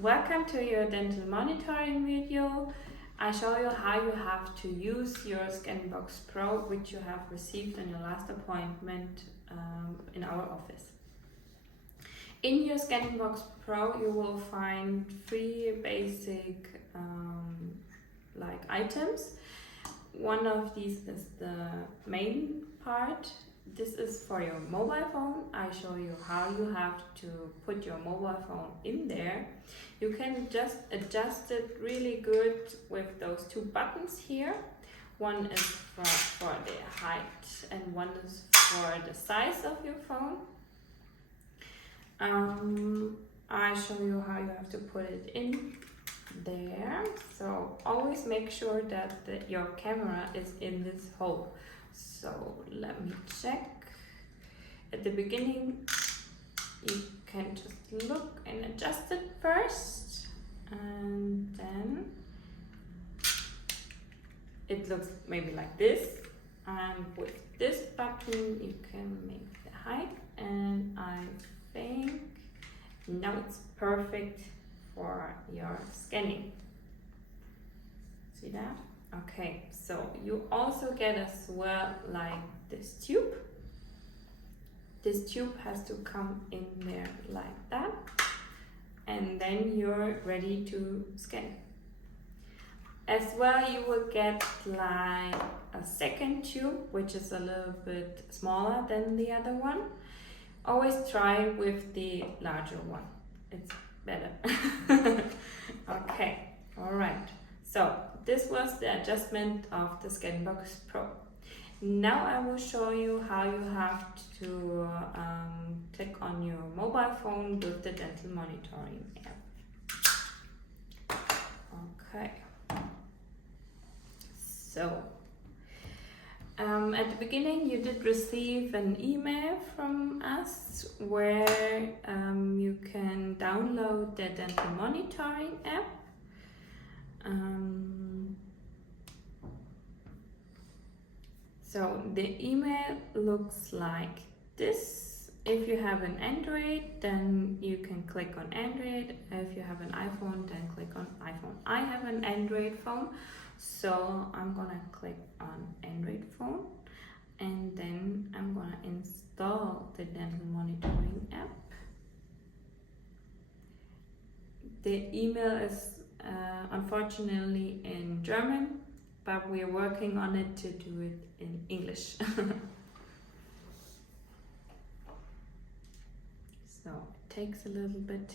Welcome to your dental monitoring video. I show you how you have to use your Scanbox Pro, which you have received in your last appointment in our office. In your Scanbox Pro, you will find three basic items. One of these is the main part. This is for your mobile phone. I show you how you have to put your mobile phone in there. You can just adjust it really good with those two buttons here. One is for the height and one is for the size of your phone. I show you how you have to put it in there. So always make sure that your camera is in this hole. So let me check. At the beginning, you can just look and adjust it first, and then it looks maybe like this. And with this button, you can make the height, and I think now it's perfect for your scanning. See that? Okay, so you also get as well like this tube. This tube has to come in there like that, and then you're ready to scan. As well, you will get like a second tube, which is a little bit smaller than the other one. Always try with the larger one, it's better. Okay, all right. So this was the adjustment of the Scanbox Pro. Now I will show you how you have to click on your mobile phone with the dental monitoring app. Okay. So at the beginning you did receive an email from us where you can download the dental monitoring app. So the email looks like this. If you have an Android, then you can click on Android. If you have an iPhone, then click on iPhone. I have an Android phone, so I'm gonna click on Android phone, and then I'm gonna install the dental monitoring app. The email is unfortunately in German, but we are working on it to do it in English. So it takes a little bit.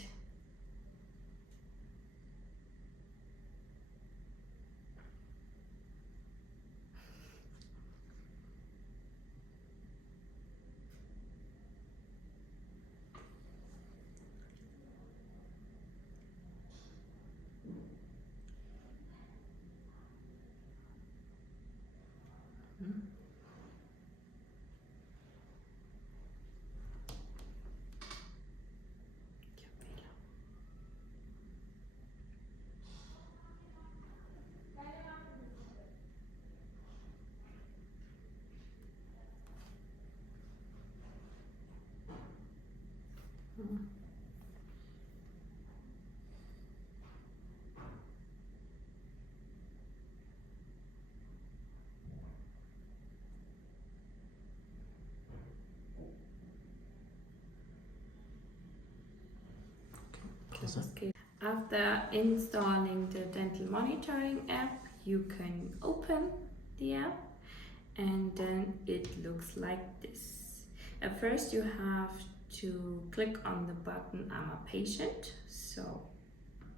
After installing the dental monitoring app, you can open the app, and then it looks like this. At first you have to click on the button I'm a patient. So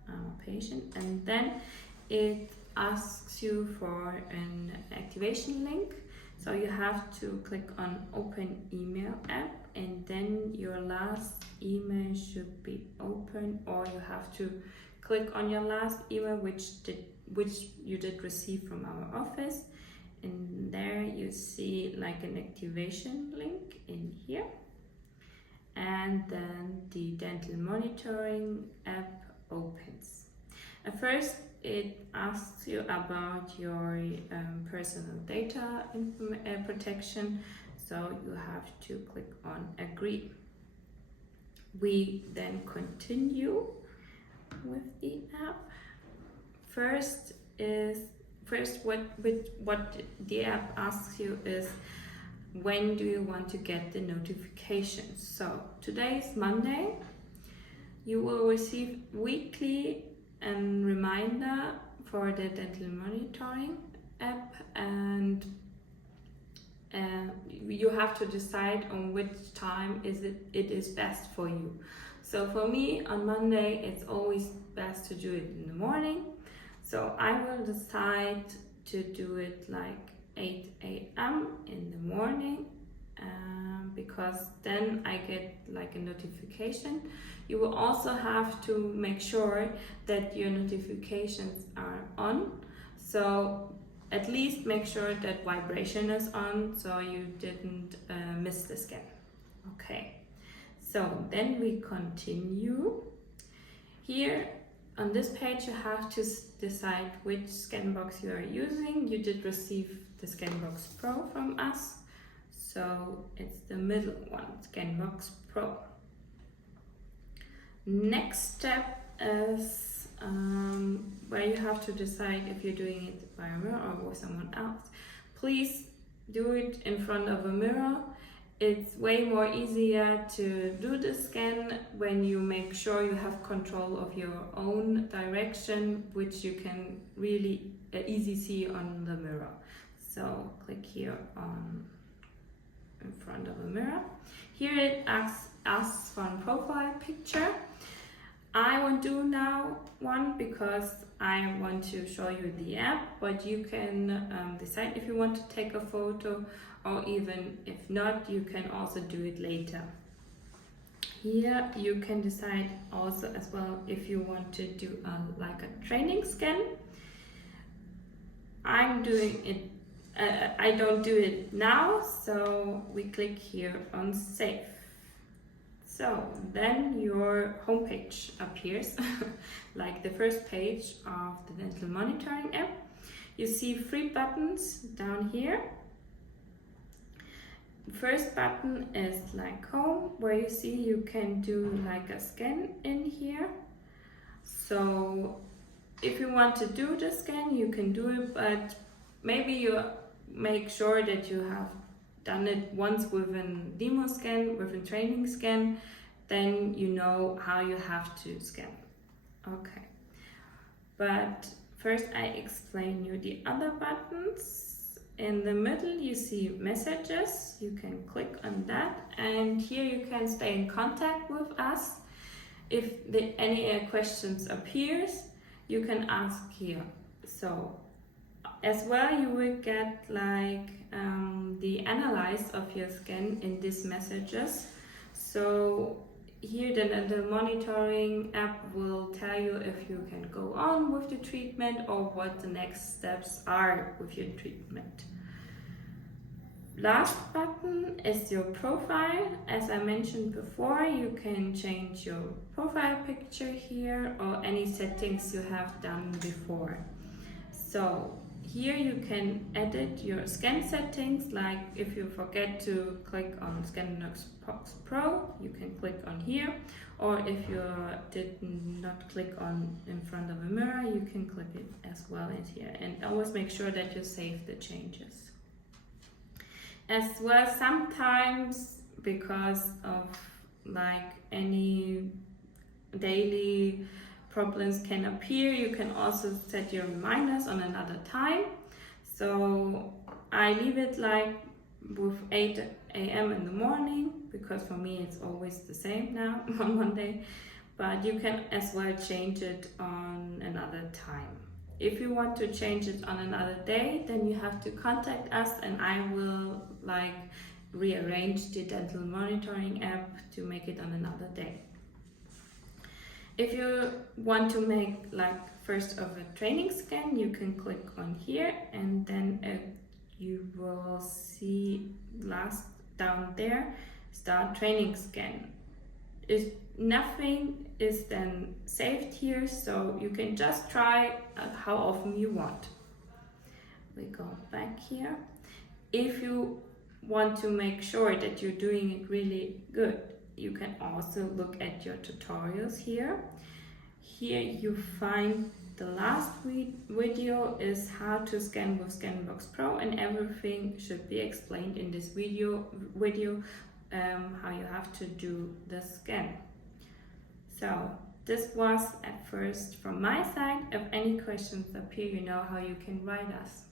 I'm a patient, and then it asks you for an activation link. So you have to click on open email app, and then your last email should be open, or you have to click on your last email which you did receive from our office. And there you see like an activation link in here, and then the dental monitoring app opens. At first it asks you about your personal data protection, so you have to click on agree. We then continue with first what the app asks you is, when do you want to get the notifications? So today is Monday. You will receive weekly reminder for the dental monitoring app, and you have to decide on which time it is best for you. So for me, on Monday, it's always best to do it in the morning. So I will decide to do it like 8 a.m. in the morning, because then I get like a notification. You will also have to make sure that your notifications are on. So at least make sure that vibration is on, so you didn't miss the scan. Okay, so then we continue. Here on this page you have to decide which Scanbox you are using. You did receive the Scanbox Pro from us, so it's the middle one, Scanbox Pro. Next step is where you have to decide if you're doing it by a mirror or with someone else. Please do it in front of a mirror. It's way more easier to do the scan when you make sure you have control of your own direction, which you can really easy see on the mirror. So click here on in front of a mirror. Here it asks for a profile picture. I won't do now one because I want to show you the app, but you can decide if you want to take a photo, or even if not, you can also do it later. Here you can decide also as well if you want to do like a training scan. I'm doing it, I don't do it now, so we click here on save. So then your homepage appears, like the first page of the dental monitoring app. You see 3 buttons down here. First button is like home, where you see you can do like a scan in here. So if you want to do the scan, you can do it, but maybe you make sure that you have done it once with a demo scan, with a training scan, then you know how you have to scan. Okay, but first I explain you the other buttons. In the middle you see messages, you can click on that, and here you can stay in contact with us. If any questions appears, you can ask here. So as well you will get like the analyze of your scan in these messages. So here the monitoring app will tell you if you can go on with the treatment or what the next steps are with your treatment. Last button is your profile. As I mentioned before, you can change your profile picture here or any settings you have done before. So here you can edit your scan settings, like if you forget to click on Scanbox Pro, you can click on here, or if you did not click on in front of a mirror, you can click it as well in here, and always make sure that you save the changes. As well, sometimes because of like any daily problems can appear, you can also set your reminders on another time. So I leave it like with 8 a.m. in the morning, because for me it's always the same now on Monday, but you can as well change it on another time. If you want to change it on another day, then you have to contact us and I will like rearrange the dental monitoring app to make it on another day. If you want to make like first of a training scan, you can click on here, and then you will see last down there, start training scan. Nothing is then saved here, so you can just try how often you want. We go back here. If you want to make sure that you're doing it really good, you can also look at your tutorials here. Here you find the last video is how to scan with Scanbox Pro, and everything should be explained in this video how you have to do the scan. So this was at first from my side. If any questions appear, you know how you can write us.